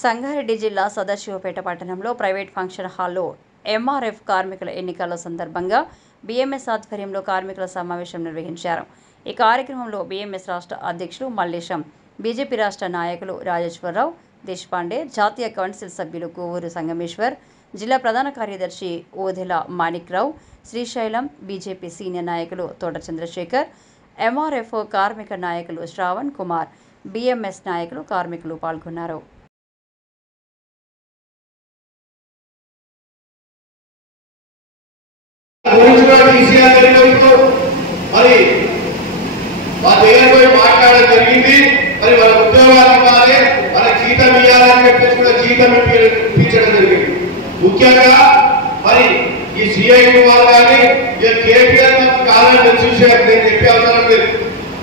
సంగారెడ్డి జిల్లా సదాశివపేట పట్టణంలో private function హాల్లో ఎంఆర్ఎఫ్ కార్మికుల ఎన్నికల సందర్భంగా బీఎంఎస్ ఆధ్వర్యంలో కార్మికుల సమావేశం నిర్వహించారు. ఈ కార్యక్రమంలో బీఎంఎస్ రాష్ట్ర అధ్యక్షులు మల్లేశం, బీజేపీ రాష్ట్ర నాయకులు రాజేశ్వరరావు దేశపాండే, జాతీయ కౌన్సిల్ సభ్యులు కోవూరు సంగమేశ్వర్, జిల్లా ప్రధాన కార్యదర్శి ఓదెల మాణిక్రావు, శ్రీశైలం, బీజేపీ సీనియర్ నాయకులు తోట చంద్రశేఖర్, ఎంఆర్ఎఫ్ కార్మిక నాయకులు శ్రావణ్ కుమార్, బీఎంఎస్ నాయకులు, కార్మికులు పాల్గొన్నారు. మరి మా దగ్గర పోయి మాట్లాడడం జరిగింది. మరి వాళ్ళ ఉద్యోగాలు ఇవ్వాలి, మన జీతం ఇవ్వాలని చెప్పేసి కూడా జీతం ఇప్పించడం జరిగింది. ముఖ్యంగా మరి ఈ సిఐటి వాళ్ళు కానీ కేటీఆర్ కావాలని చూసేది నేను చెప్పే అవసరం లేదు.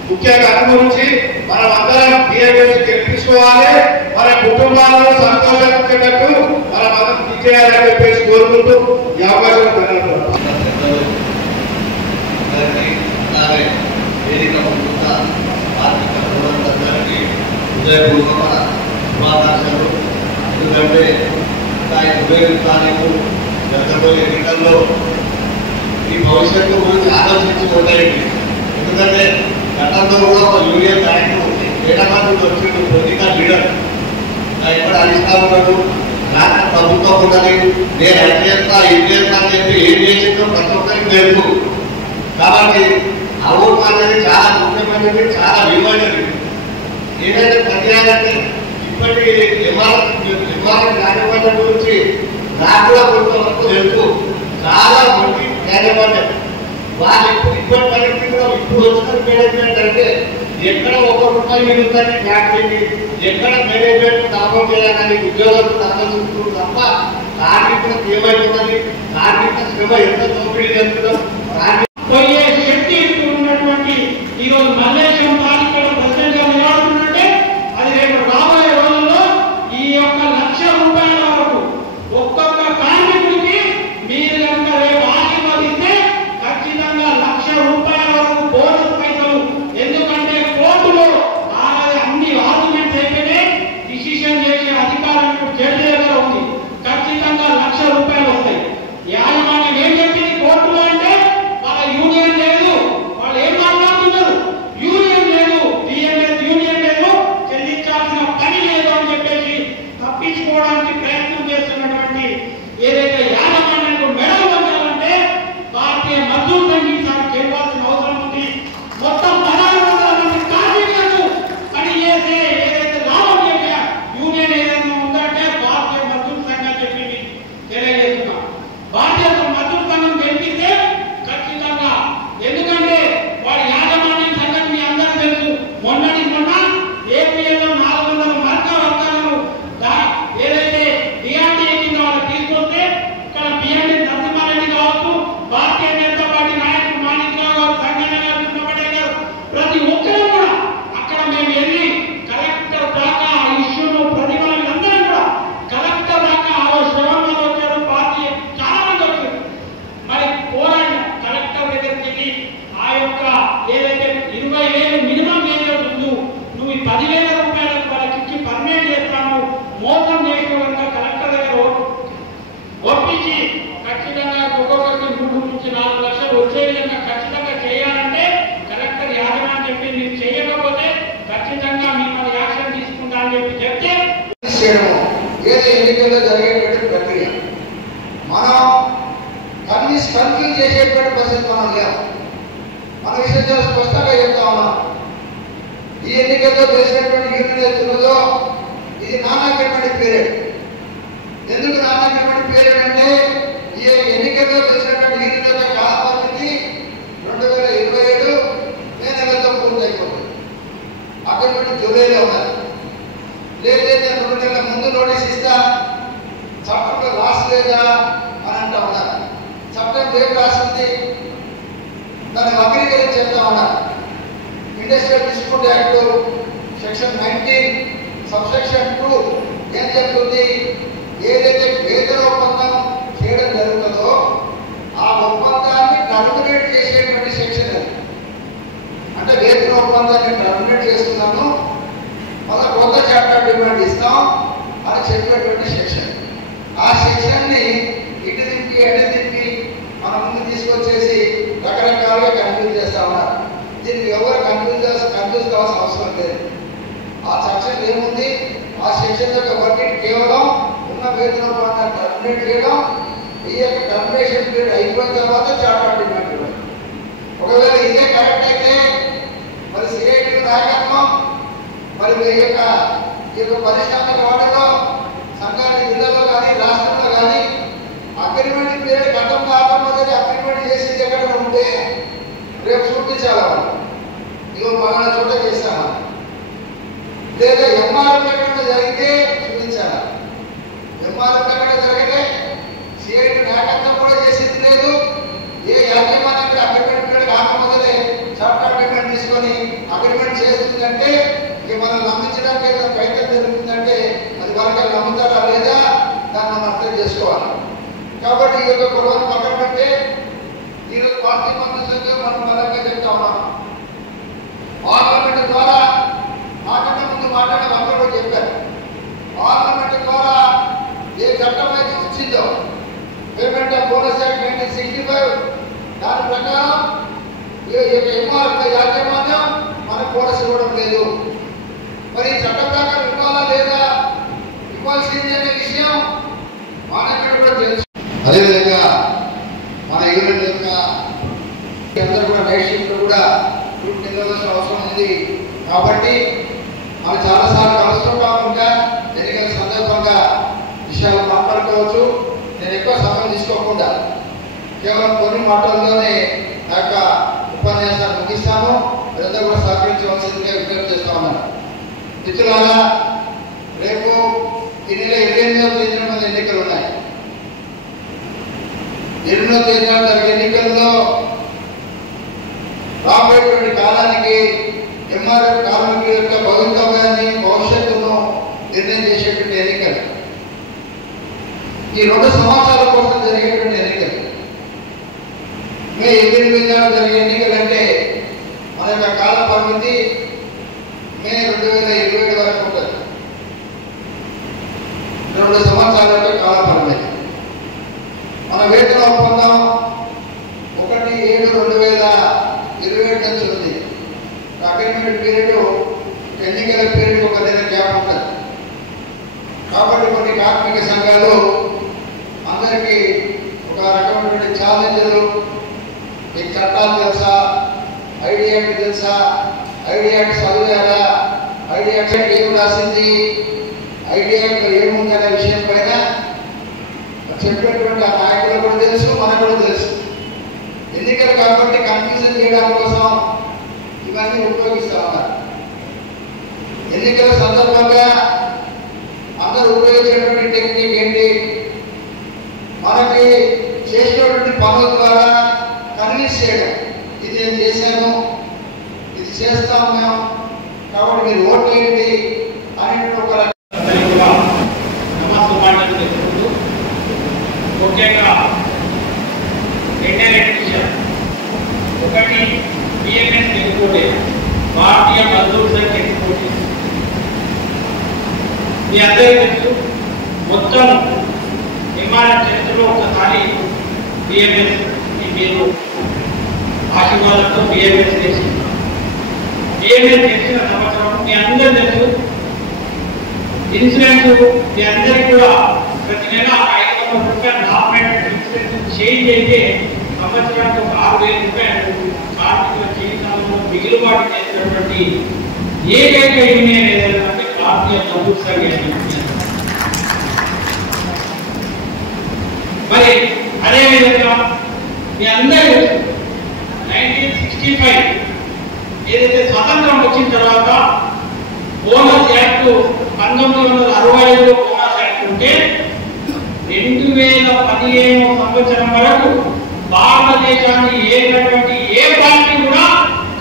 ముఖ్యంగా అందు గురించి మనం అందరం బిఎంఎస్ గెలిపించుకోవాలి, మన కుటుంబాలను సంతోషించేటట్టు మనం అందరం ఇచ్చేయాలని చెప్పేసి కోరుకుంటూ ఈ అవకాశం వేదిక ముందున్న ఆర్థిక సోదరులందరికీ హృదయపూర్వక శుభాకాంక్షలు. ఎందుకంటే ఇంకా 20 తారీఖు జరగబోయే ఎన్నికల్లో ఈ భవిష్యత్తు గురించి ఆలోచించి ఉంటాయండి. ఎందుకంటే గతంలో కూడా ఒక యూనియన్ నాయకుడు ఏడాది వచ్చిండు పొలిటికల్ లీడర్ ఎక్కడ అడిస్తా ఉన్నాడు, నాకు ప్రభుత్వం ఉన్నది, నేను అది చేస్తా ఇది చేస్తా అని చెప్పి ఏం చేసిందో ప్రతి ఒక్కరికి తెలుసు. కాబట్టి ఆ ఓటు అనేది చాలా ముఖ్యమైనది, చాలా విలువైనది. ఏదైతే ప్రత్యేకంటే ఇప్పటి ఎంఆర్ఎఫ్ కార్యక్రమం గురించి నాకు కూడా కొంతవరకు తెలుసు. చాలా మంది కార్యక్రమం వాళ్ళు ఇప్పటి పరిస్థితిలో ఇప్పుడు వచ్చిన మేనేజ్మెంట్ అంటే ఎక్కడ ₹1 మిగులుతుంది ఫ్యాక్టరీకి, ఎక్కడ మేనేజ్మెంట్ లాభం చేయాలని ఉద్యోగులకు ఆలోచిస్తుంది తప్ప కార్మికులకు ఏమైతున్నది, కార్మిక శ్రమ ఎంత దోపిడీ చేస్తుందో పోయే శక్తి ఉన్నటువంటి ఈరోజు మల్లేశం కార్మికుల ప్రెసిడెంట్గా నిలబడుతుందంటే అది రేపు రాబోయే రోజుల్లో ఈ యొక్క ₹1,00,000 వరకు ఒక్కొక్క కార్మికుడికి మీరు కనుక రేపు ఆశీర్వదిస్తే ఖచ్చితంగా ₹1,00,000 వరకు బోనస్ పైసలు. ఎందుకంటే కోర్టులో అన్ని ఆర్గ్యుమెంట్స్ అయితేనే డిసిషన్ చేసే అధికారం జడ్జి దగ్గర ఉంది. ఖచ్చితంగా ₹1,00,000 వస్తాయి. యాజమాన్యం ఏం చెప్పింది కోర్టులో అంటే యూనియన్ లేదు, వాళ్ళు ఏం మాట్లాడుతున్నారు, యూనియన్ లేదు, బిఎంఎస్ యూనియన్ లేదు, చెల్లించాల్సిన పని లేదు అని చెప్పేసి తప్పించుకోవడానికి ప్రయత్నం చేస్తున్నటువంటి ఏదైతే యాజమాన్యానికి మెడలు వంచాలంటే భారతీయ మజ్దూర్ సంఘ్ ఈసారి చేయాల్సిన అవసరం ఉంది. మొత్తం 1600 మంది కార్మికులకు పనిచేసే ఏదైతే లాభం చేసే యూనియన్ ఏదైనా ఉందంటే భారతీయ మజ్దూర్ సంఘ్ అని చెప్పి తెలియజేస్తున్నాం. భారతీయ మజ్దూర్ సంఘం గెలిపిస్తే ఖచ్చితంగా, ఎందుకంటే వాడి యాజమాన్యం సంగతి మీ అందరూ తెలుసు. మొన్న ఏపీలో 400 వర్గాలను ఏదైతే డిఆర్డీఏ కింద వాళ్ళు తీసుకొస్తే ఇక్కడ బిఎండి నరసింహారెడ్డి కావచ్చు, భారతీయ జనతా పార్టీ నాయకులు మాణిక్రావు గారు, సంగన్న గారు, చిన్నపడే గారు, ప్రతి ఒక్కరూ కూడా అక్కడ మేము వెళ్ళి కలెక్టర్ దాకా ఆ ఇష్యూను ప్రతిభావం అందరం కూడా కలెక్టర్ దాకా ఆ రోజు శ్రవణ్ వచ్చారు, పార్టీ చాలా మంది వచ్చారు. మరి పోరాడి కలెక్టర్ దగ్గరికి వెళ్ళి ఆ యొక్క ఏదైతే 20,000 మినిమం వేజెస్ ఉందో నువ్వు ఈ ₹10,000 వాళ్ళకి ఇచ్చి పర్మనెంట్ చేస్తాను మోసం చేయకుండా కలెక్టర్ దగ్గర ఒప్పించి ఖచ్చితంగా ఒక్కొక్కరికి 3 నుంచి 4 లక్షలు వచ్చే విధంగా ఖచ్చితంగా చేయాలంటే కలెక్టర్ యాజమాన్యం చెప్పి మీరు చేయకపోతే ఖచ్చితంగా మిమ్మల్ని యాక్షన్ తీసుకుంటా అని చెప్పి చెప్తే ఏదో ఎన్నికల్లో జరిగేటువంటి ప్రక్రియ మనం కన్ఫ్యూజ్ చేసేటువంటి పరిస్థితి మనం లేవు. మన విషయం చాలా స్పష్టంగా చెప్తా ఉన్నాం. ఈ ఎన్నికల్లో చేసినటువంటి యూనియన్ ఎత్తున్నదో ఇది నాన్ అగ్రిమెంట్ పీరియడ్. ఎందుకు నాన్ అగ్రిమెంట్ పీరియడ్ అంటే ఈ ఎన్నికల్లో చేసినటువంటి యూనియన్ కాలావధికి 2027 మే నెలతో పూర్తయిపోతుంది. అగ్రిమెంట్ జూలైలో ఉన్నది. లేదంటే 2 నెలల ముందు నోటీస్ ఇస్తా, చట్టంలో రాసలేదా అని అంటా ఉన్నారు. చట్టం ఏం రాసింది దాన్ని వక్రీకరించేస్తా ఉన్నారు. Industrial dispute act section 19 subsection 2 ఏం చెప్తుంది, ఏదైతే వేతన ఒప్పందం చేయడం జరుగుతుందో ఆ ఒప్పందాన్ని టర్మినేట్ చేసేటువంటి సెక్షన్ అది. అంటే వేతన ఒప్పందాన్ని టర్మినేట్ చేస్తున్నాను, మళ్ళీ కొత్త చాప్టర్ డిమాండ్ ఇస్తాం అని ఏముంది, ఆ సెక్షన్ యొక్క బట్టి కేవలం ఉన్న వేతనం టర్మినేట్ చేయడం, ఈ యొక్క టర్మినేషన్ పీరియడ్ అయిపోయిన తర్వాత చార్టర్ డిమాండ్ ఇవ్వడం. ఒకవేళ ఇదే కరెక్ట్ అయితే మరి సిఐటి నాయకత్వం మరి ఈ యొక్క పారిశ్రామిక వాడలో సంఘాన్ని జిల్లాలో కానీ రాష్ట్రంలో కానీ అగ్రిమెంట్ పీరియడ్ గతం కాకపోతే అగ్రిమెంట్ చేసి ఎక్కడ ఉంటే రేపు చూపించాలి వాళ్ళు. ఇగో మన చోట చేస్తామా లేదా ఎంఆర్ఎఫ్ ఎక్కడ జరిగితే చూపించాలా. ఎంఆర్ఎఫ్ ఎక్కడ జరిగితే సిఐటి నాయకత్వం కూడా చేసింది లేదు. ఏ యాజమాన్యానికి అగ్రిమెంట్ పీరియడ్ కాకపోతే చార్టర్ అగ్రిమెంట్ తీసుకొని అగ్రిమెంట్ చేస్తుందంటే ఇక మనం నమ్మించడానికి ఏదైనా ప్రయత్నం జరుగుతుందంటే అది వరకు నమ్ముతారా లేదా దాన్ని మనం అర్థం చేసుకోవాలి. కాబట్టి ఈ యొక్క గొడవను పక్కన పెడితే ఈరోజు పార్టీ మంత్రులతో మనం బలంగా చెప్తా ఉన్నాం. పార్లమెంట్ ద్వారా నాకంటే ముందు మాట్లాడే అందరూ కూడా చెప్పారు. పార్లమెంట్ ద్వారా ఏ చట్టం అయితే వచ్చిందో పేమెంట్ ఆఫ్ బోనస్ యాక్ట్ 1965 దాని ప్రకారం ఎంఆర్ఎఫ్ యాజమాన్యం మనకు బోనస్ ఇవ్వడం లేదు. మరి చట్ట ప్రకారం ఇవ్వాలా లేదా, ఇవ్వాల్సింది అనే విషయం మనకి కూడా తెలుసు. అదేవిధంగా మన యూనిట్ యొక్క అందరూ కూడా నైట్ షిఫ్ట్ కూడా డ్యూటీ నిర్వహించాల్సిన అవసరం ఉంది. కాబట్టి మనం చాలాసార్లు కలుస్తుంటా ఉంటా, ఎన్నికల సందర్భంగా విషయాలు మాట్లాడుకోవచ్చు. నేను ఎక్కువ సమయం తీసుకోకుండా కేవలం కొన్ని మాటల్లోనే నా యొక్క ఉపన్యాసాన్ని ముగిస్తాను. మీరందరూ కూడా సహకరించవలసిందిగా విజ్ఞప్తి చేస్తా ఉన్నాను. మిత్రులారా, రేపు ఈ నెల 28వ తేదీన మన ఎన్నికలు ఉన్నాయి. 28వ తేదీన జరిగే ఎన్నికల్లో రాబోయేటువంటి కాలానికి ఎంఆర్ఎఫ్ కార్మికుల యొక్క భవిష్యత్తును నిర్ణయం చేసేటువంటి ఎన్నికలు. ఈ 2 సంవత్సరాల కోసం జరిగేటువంటి ఎన్నికలు. మే 8న జరిగే ఎన్నికలు అంటే మన యొక్క కాల పరిమితి మే 2027 వరకు ఉంటుంది. 2 సంవత్సరాల యొక్క కాల పరిమితి. మన వేతన ఒప్పందం 1/7/2027 నుంచి ఉంది. అగ్రిమెంట్ పీరియడ్ ఎన్నికల పీరియడ్ ఒక నెల గ్యాప్ ఉంటుంది. కాబట్టి కొన్ని కార్మిక సంఘాలు అందరికీ ఒక రకమైనటువంటి ఛాలెంజ్లు, మీకు చట్టాలు తెలుసా, ఐడియా తెలుసా, ఐడియా చదివారా, ఐడియా ఏం రాసింది, ఐడియా ఏముంది అనే విషయం పైన చెప్పేటువంటి ఆ నాయకులు కూడా తెలుసు, మనకు కూడా తెలుసు. ఎన్నికలు కాబట్టి కన్ఫ్యూజన్ చేయడం కోసం ఇవన్నీ ఉపయోగిస్తా ఉన్నారు. ఎన్నికల సందర్భంగా అందరూ ఉపయోగించేటువంటి టెక్నిక్ ఏంటి, మనకి చేసినటువంటి పనుల ద్వారా కన్విన్స్ చేయడం. ఇది నేను చేశాను, ఇది చేస్తాం మేము, కాబట్టి మీరు ఓట్లు ఏంటి అనేటువంటి ఒక ముఖ్యంగా 2 విషయాలు. ఒకటి బిఎంఎస్ ఎగ్జిక్యూటివ్, భారతీయ మజ్దూర్ సంఘ్ ఎగ్జిక్యూటివ్. మీ అందరికీ తెలుసు, మొత్తం ఎంఆర్ఎఫ్ చరిత్రలో ఒకసారి బిఎంఎస్ ఈ మీరు ఆశీర్వాదంతో బిఎంఎస్ చేసింది. బిఎంఎస్ చేసిన సంవత్సరం మీ అందరూ తెలుసు, ఇన్సూరెన్స్ మీ అందరికీ కూడా ప్రతి నెల 500 రూపాయలు గవర్నమెంట్ ఇన్సూరెన్స్ చేంజ్ అయితే సంవత్సరానికి 6,000 రూపాయలు కార్మికుల జీవితంలో మిగులుబాటు చేసినటువంటి ఏకైక యూనియన్ ఏదంటే భారతీయ మజ్దూర్ సంఘ్ యూనియన్. మరి అదేవిధంగా మీ అందరూ 1965 ఏదైతే స్వతంత్రం వచ్చిన తర్వాత బోనస్ యాక్ట్ 1965లో బోనస్ యాక్ట్ ఉంటే 2015 సంవత్సరం వరకు భారతదేశాన్ని ఏటువంటి ఏ పార్టీ కూడా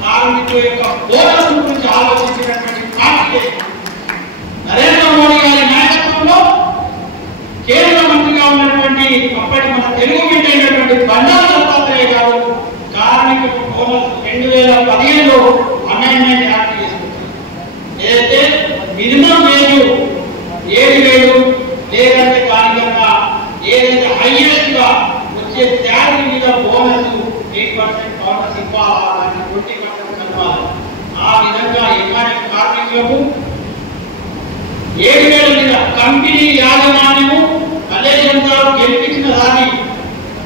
కార్మికుల యొక్క బోనస్ గురించి ఆలోచించినటువంటి పార్టీ నరేంద్ర మోడీ గారి నాయకత్వంలో కేంద్ర మంత్రిగా ఉన్నటువంటి అప్పటి మన తెలుగు బిడ్డ అయినటువంటి బండారు దత్తాత్రేయ గారు కార్మిక బోనస్ 2015లో అమెండ్మెంట్ యాక్ట్ చేసుకుంటారు. ఏదైతే మినిమం వేజ్ 7,000 లేదంటే దానికన్నా ఏదైతే హైయెస్ట్ గా వచ్చే శాలరీ మీద బోనస్ 8% బోనస్ ఇవ్వాలా, 20% కలపాలి. ఆ విధంగా ఎంఆర్ఎఫ్ కార్మికులకు 7,000 మీద కంపెనీ యాజమాన్యము మల్లేశం గారు గెలిపించిన దాన్ని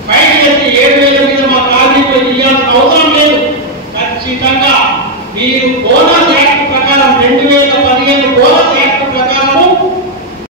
ఫైట్ చేసి 7,000 మీద మా కార్మికులు ఇవ్వాల్సిన అవసరం లేదు. ఖచ్చితంగా మీరు బోనస్